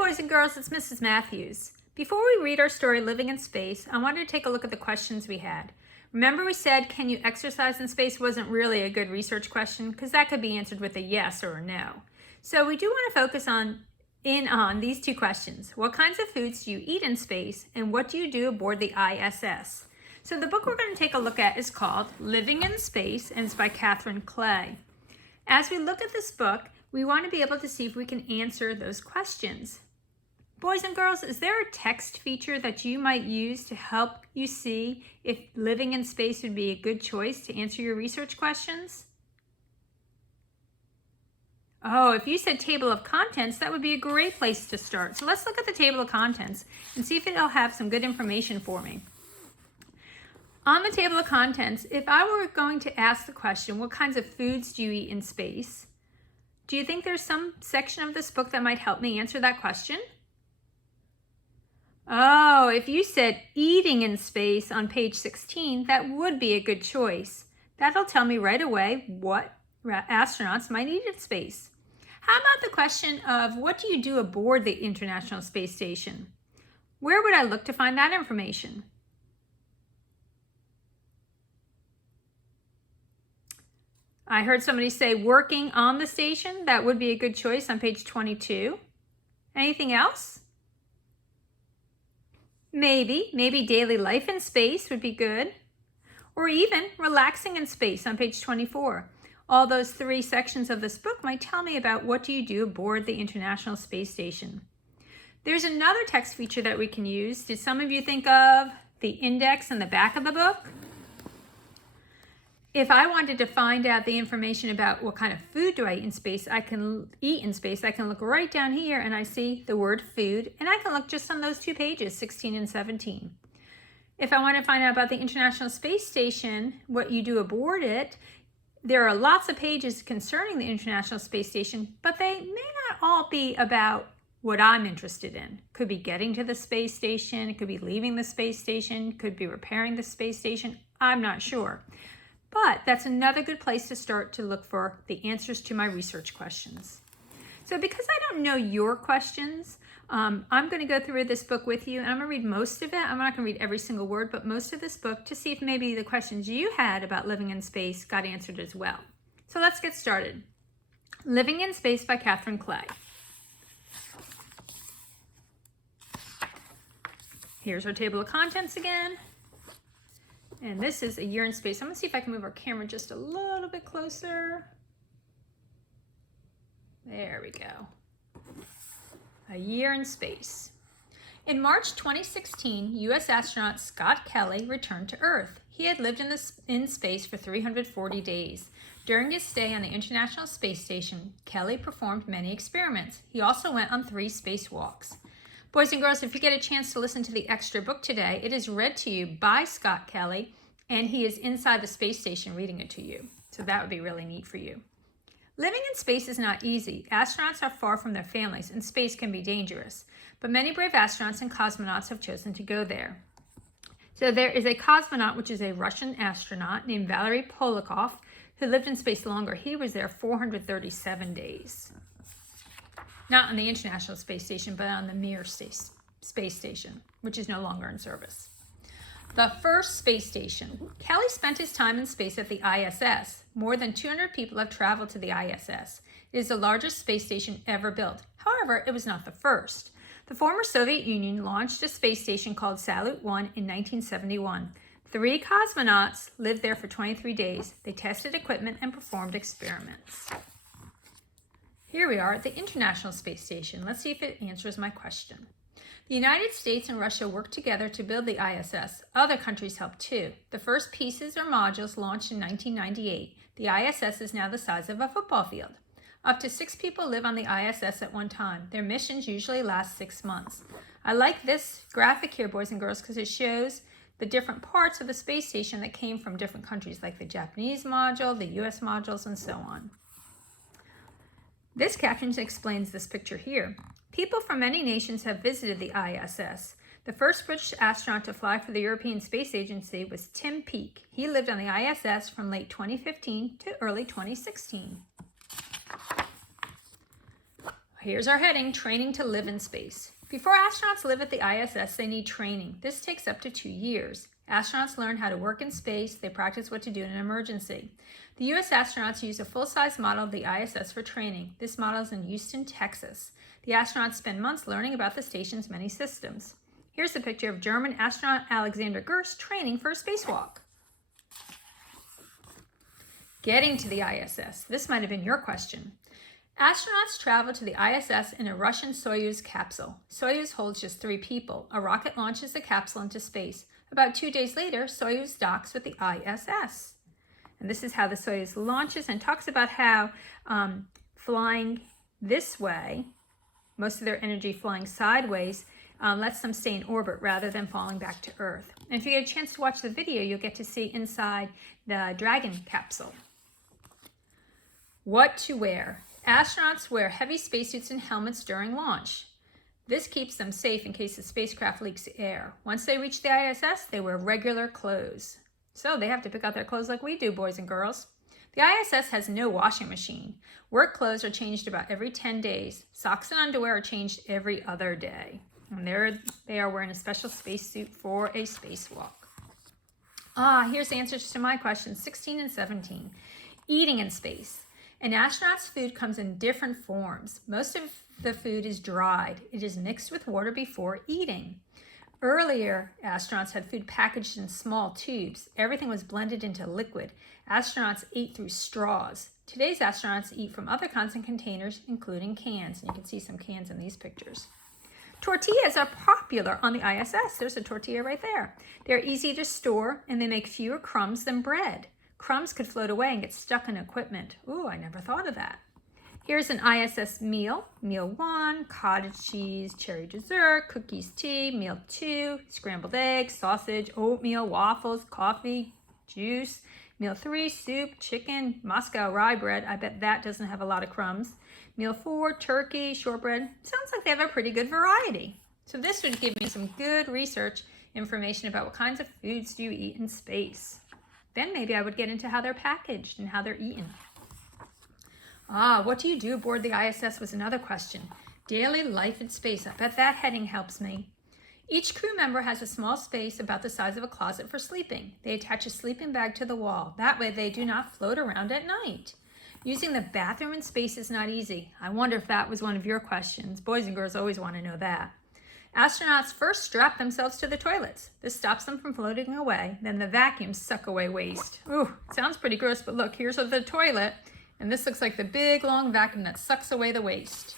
boys and girls, it's Mrs. Matthews. Before we read our story, Living in Space, I wanted to take a look at the questions we had. Remember we said, can you exercise in space wasn't really a good research question because that could be answered with a yes or a no. So we do want to focus on these two questions. What kinds of foods do you eat in space and what do you do aboard the ISS? So the book we're going to take a look at is called Living in Space and it's by Catherine Clay. As we look at this book, we want to be able to see if we can answer those questions. Boys and girls, is there a text feature that you might use to help you see if living in space would be a good choice to answer your research questions? Oh, if you said table of contents, that would be a great place to start. So let's look at the table of contents and see if it'll have some good information for me. On the table of contents, if I were going to ask the question, what kinds of foods do you eat in space? Do you think there's some section of this book that might help me answer that question? Oh, if you said eating in space on page 16, that would be a good choice. That'll tell me right away what astronauts might eat in space. How about the question of what do you do aboard the International Space Station? Where would I look to find that information? I heard somebody say working on the station. That would be a good choice on page 22. Anything else? Maybe daily life in space would be good. Or even relaxing in space on page 24. All those three sections of this book might tell me about what do you do aboard the International Space Station. There's another text feature that we can use. Did some of you think of the index in the back of the book? If I wanted to find out the information about what kind of food do I eat in space, I can look right down here and I see the word food, and I can look just on those two pages, 16 and 17. If I want to find out about the International Space Station, what you do aboard it, there are lots of pages concerning the International Space Station, but they may not all be about what I'm interested in. Could be getting to the space station, it could be leaving the space station, could be repairing the space station, I'm not sure. But that's another good place to start to look for the answers to my research questions. So because I don't know your questions, I'm going to go through this book with you, and I'm going to read most of it. I'm not going to read every single word, but most of this book to see if maybe the questions you had about living in space got answered as well. So let's get started. Living in Space by Catherine Clay. Here's our table of contents again. And this is A Year in Space. I'm going to see if I can move our camera just a little bit closer. There we go. A Year in Space. In March 2016, U.S. astronaut Scott Kelly returned to Earth. He had lived in space for 340 days. During his stay on the International Space Station, Kelly performed many experiments. He also went on 3 spacewalks. Boys and girls, if you get a chance to listen to the extra book today, it is read to you by Scott Kelly, and he is inside the space station reading it to you. So that would be really neat for you. Living in space is not easy. Astronauts are far from their families, and space can be dangerous. But many brave astronauts and cosmonauts have chosen to go there. So there is a cosmonaut, which is a Russian astronaut named Valery Polyakov, who lived in space longer. He was there 437 days. Not on the International Space Station, but on the Mir Space Station, which is no longer in service. The first space station. Kelly spent his time in space at the ISS. More than 200 people have traveled to the ISS. It is the largest space station ever built. However, it was not the first. The former Soviet Union launched a space station called Salyut 1 in 1971. 3 cosmonauts lived there for 23 days. They tested equipment and performed experiments. Here we are at the International Space Station. Let's see if it answers my question. The United States and Russia worked together to build the ISS. Other countries helped too. The first pieces or modules launched in 1998. The ISS is now the size of a football field. Up to 6 people live on the ISS at one time. Their missions usually last 6 months. I like this graphic here, boys and girls, because it shows the different parts of the space station that came from different countries, like the Japanese module, the US modules, and so on. This caption explains this picture here. People from many nations have visited the ISS. The first British astronaut to fly for the European Space Agency was Tim Peake. He lived on the ISS from late 2015 to early 2016. Here's our heading, training to live in space. Before astronauts live at the ISS, they need training. This takes up to 2 years. Astronauts learn how to work in space. They practice what to do in an emergency. The U.S. astronauts use a full-size model of the ISS for training. This model is in Houston, Texas. The astronauts spend months learning about the station's many systems. Here's a picture of German astronaut Alexander Gerst training for a spacewalk. Getting to the ISS. This might have been your question. Astronauts travel to the ISS in a Russian Soyuz capsule. Soyuz holds just 3 people. A rocket launches the capsule into space. About 2 days later, Soyuz docks with the ISS. And this is how the Soyuz launches, and talks about how flying this way, most of their energy flying sideways, lets them stay in orbit rather than falling back to Earth. And if you get a chance to watch the video, you'll get to see inside the Dragon capsule. What to wear. Astronauts wear heavy spacesuits and helmets during launch. This keeps them safe in case the spacecraft leaks air. Once they reach the ISS, they wear regular clothes. So they have to pick out their clothes like we do, boys and girls. The ISS has no washing machine. Work clothes are changed about every 10 days. Socks and underwear are changed every other day. And there they are wearing a special spacesuit for a spacewalk. Here's the answers to my questions 16 and 17. Eating in space. An astronaut's food comes in different forms. Most of the food is dried. It is mixed with water before eating. Earlier, astronauts had food packaged in small tubes. Everything was blended into liquid. Astronauts ate through straws. Today's astronauts eat from other kinds of containers, including cans. And you can see some cans in these pictures. Tortillas are popular on the ISS. There's a tortilla right there. They're easy to store, and they make fewer crumbs than bread. Crumbs could float away and get stuck in equipment. Ooh, I never thought of that. Here's an ISS meal. Meal 1, cottage cheese, cherry dessert, cookies, tea. Meal 2, scrambled eggs, sausage, oatmeal, waffles, coffee, juice. Meal 3, soup, chicken, Moscow rye bread. I bet that doesn't have a lot of crumbs. Meal 4, turkey, shortbread. Sounds like they have a pretty good variety. So this would give me some good research information about what kinds of foods do you eat in space. Then maybe I would get into how they're packaged and how they're eaten. What do you do aboard the ISS was another question. Daily life in space. I bet that heading helps me. Each crew member has a small space about the size of a closet for sleeping. They attach a sleeping bag to the wall. That way they do not float around at night. Using the bathroom in space is not easy. I wonder if that was one of your questions. Boys and girls always want to know that. Astronauts first strap themselves to the toilets. This stops them from floating away. Then the vacuums suck away waste. Ooh, sounds pretty gross, but look, here's the toilet. And this looks like the big, long vacuum that sucks away the waste.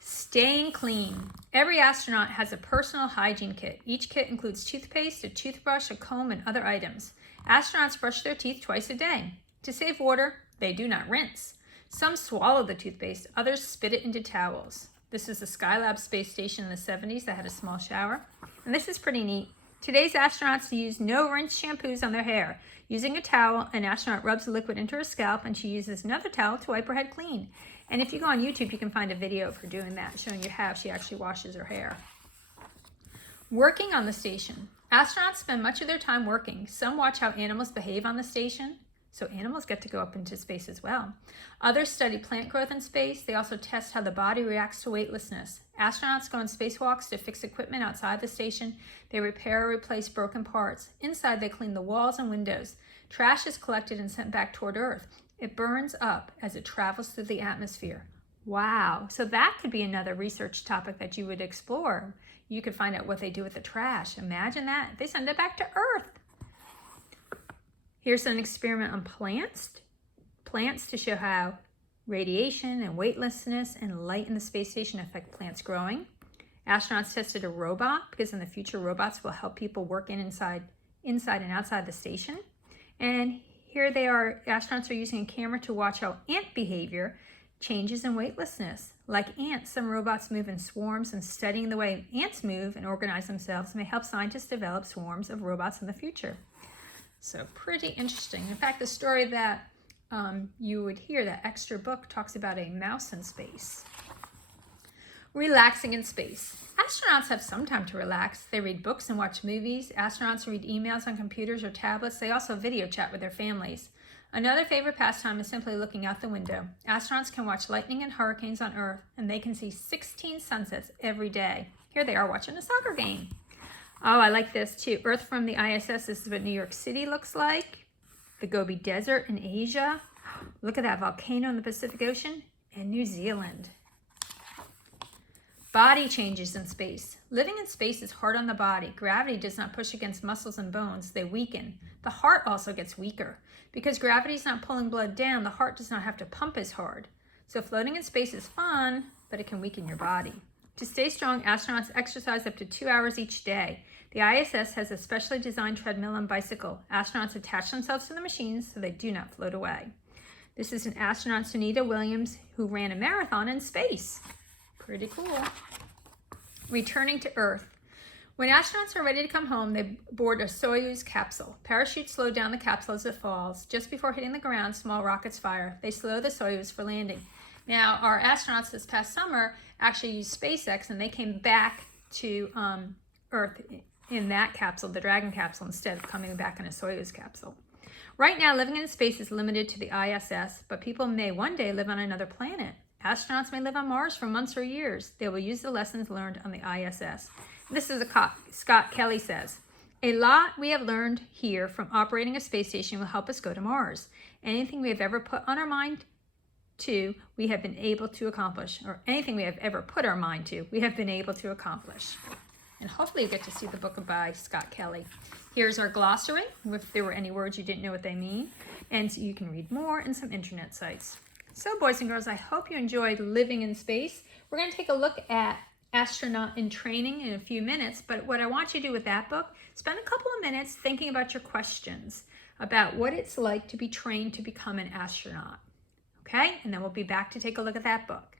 Staying clean. Every astronaut has a personal hygiene kit. Each kit includes toothpaste, a toothbrush, a comb, and other items. Astronauts brush their teeth twice a day. To save water, they do not rinse. Some swallow the toothpaste, others spit it into towels. This is the Skylab space station in the 70s that had a small shower. And this is pretty neat. Today's astronauts use no rinse shampoos on their hair. Using a towel, an astronaut rubs the liquid into her scalp and she uses another towel to wipe her head clean. And if you go on YouTube, you can find a video of her doing that, showing you how she actually washes her hair. Working on the station. Astronauts spend much of their time working. Some watch how animals behave on the station. So animals get to go up into space as well. Others study plant growth in space. They also test how the body reacts to weightlessness. Astronauts go on spacewalks to fix equipment outside the station. They repair or replace broken parts. Inside, they clean the walls and windows. Trash is collected and sent back toward Earth. It burns up as it travels through the atmosphere. Wow, so that could be another research topic that you would explore. You could find out what they do with the trash. Imagine that. They send it back to Earth. Here's an experiment on plants to show how radiation and weightlessness and light in the space station affect plants growing. Astronauts tested a robot because in the future robots will help people work inside and outside the station. And here they are, astronauts are using a camera to watch how ant behavior changes in weightlessness. Like ants, some robots move in swarms, and studying the way ants move and organize themselves may help scientists develop swarms of robots in the future. So pretty interesting. In fact, the story that you would hear, that extra book, talks about a mouse in space. Relaxing in space. Astronauts have some time to relax. They read books and watch movies. Astronauts read emails on computers or tablets. They also video chat with their families. Another favorite pastime is simply looking out the window. Astronauts can watch lightning and hurricanes on Earth, and they can see 16 sunsets every day. Here they are watching a soccer game. Oh, I like this too. Earth from the ISS. This is what New York City looks like. The Gobi Desert in Asia. Look at that volcano in the Pacific Ocean. And New Zealand. Body changes in space. Living in space is hard on the body. Gravity does not push against muscles and bones. They weaken. The heart also gets weaker. Because gravity is not pulling blood down, the heart does not have to pump as hard. So floating in space is fun, but it can weaken your body. To stay strong, astronauts exercise up to 2 hours each day. The ISS has a specially designed treadmill and bicycle. Astronauts attach themselves to the machines so they do not float away. This is an astronaut, Sunita Williams, who ran a marathon in space. Pretty cool. Returning to Earth. When astronauts are ready to come home, they board a Soyuz capsule. Parachutes slow down the capsule as it falls. Just before hitting the ground, small rockets fire. They slow the Soyuz for landing. Now, our astronauts this past summer actually used SpaceX, and they came back to Earth in that capsule, the Dragon capsule, instead of coming back in a Soyuz capsule. Right now, living in space is limited to the ISS, but people may one day live on another planet. Astronauts may live on Mars for months or years. They will use the lessons learned on the ISS. This is Scott Kelly says, "A lot we have learned here from operating a space station will help us go to Mars. Anything we have ever put on our mind to, we have been able to accomplish, or anything we have ever put our mind to, we have been able to accomplish." And hopefully you get to see the book by Scott Kelly. Here's our glossary, if there were any words you didn't know what they mean. And so you can read more in some internet sites. So boys and girls, I hope you enjoyed living in space. We're going to take a look at Astronaut in Training in a few minutes, but what I want you to do with that book, spend a couple of minutes thinking about your questions about what it's like to be trained to become an astronaut. Okay? And then we'll be back to take a look at that book.